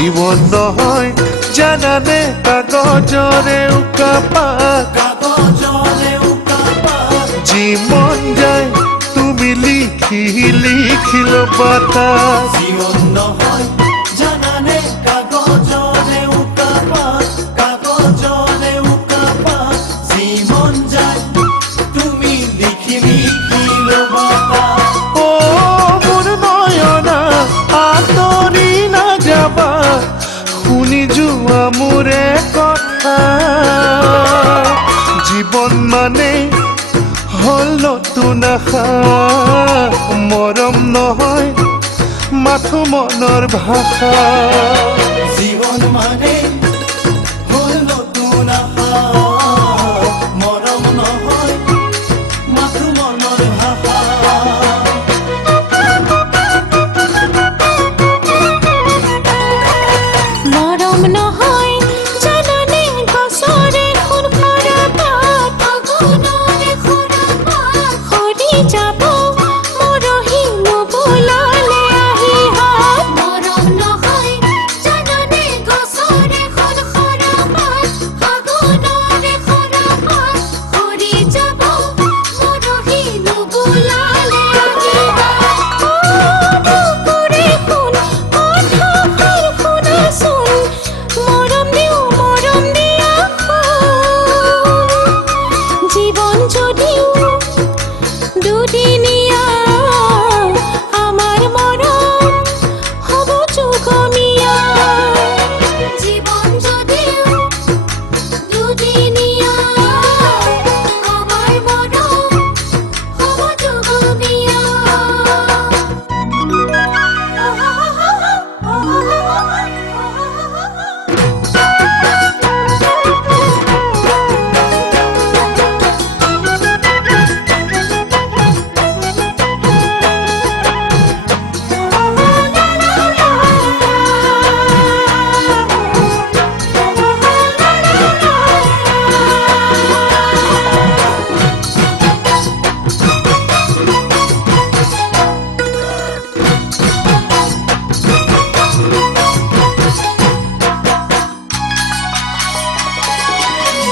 জীৱন নহয় জানানে কাগজৰে উকাপাত যি মন যায় তুমি লিখি লিখি ল'বা তাত জীৱন নহয় জানানে কাগজৰে উকাপাত যি মন যায় তুমি লিখি লিখি ল'বা তাত অ মোৰ নয়না আঁতৰি নাযাবা শুনি যোৱা মোৰে কথা জীৱন মানে হ'ল নতুন আশা মৰম নহয় মাথো মনৰ ভাষা জীৱন মানে হ'ল নতুন আশা মৰম নহয় মাথো মনৰ ভাষা মৰম নহয় জানানে গছৰে সোণসৰা পাত ফাগুনৰে সৰা পাত সৰি যাব মৰহি নবলালে আহি হাত মৰম নহয় জানানে গছৰে সোণসৰা পাত ফাগুনৰে সৰা পাত সৰি যাব মৰহি নবলালে আহি হাত বুকুৰে সোণ কথাষাৰ শুনাচোন মৰম দিয়া জীৱন যদিও দুদিনীয়া আমাৰ মৰম হ'ব যুগমীয়া জীৱন যদিও দুদিনীয়া আমাৰ মৰম হ'ব যুগমীয়া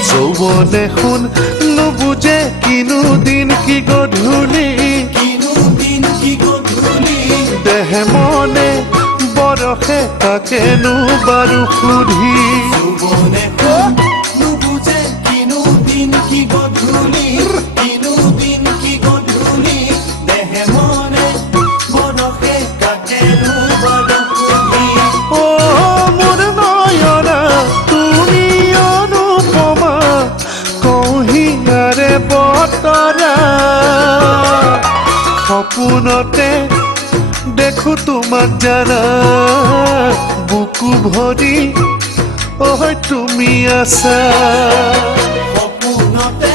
যৌৱনে শুন নুবুজে কিনো দিন কি গধূলি কিনো দিন কি গধূলি দেহে মনে বৰষে তাকেনো বাৰু সুধি যৌৱনে শুন নুবুজে কিনো দিন কি গধূলি কিনো দিন কি গধূলি দেহে মনে বৰষে কাকেনো বাৰু সুধি অ মোৰ নয়না তুমি অনুপমা কহিয়াৰে বতৰা সপোনতে দেখো তোমাক জানা বুকু ভৰি ঐ তুমি আছা সপোনতে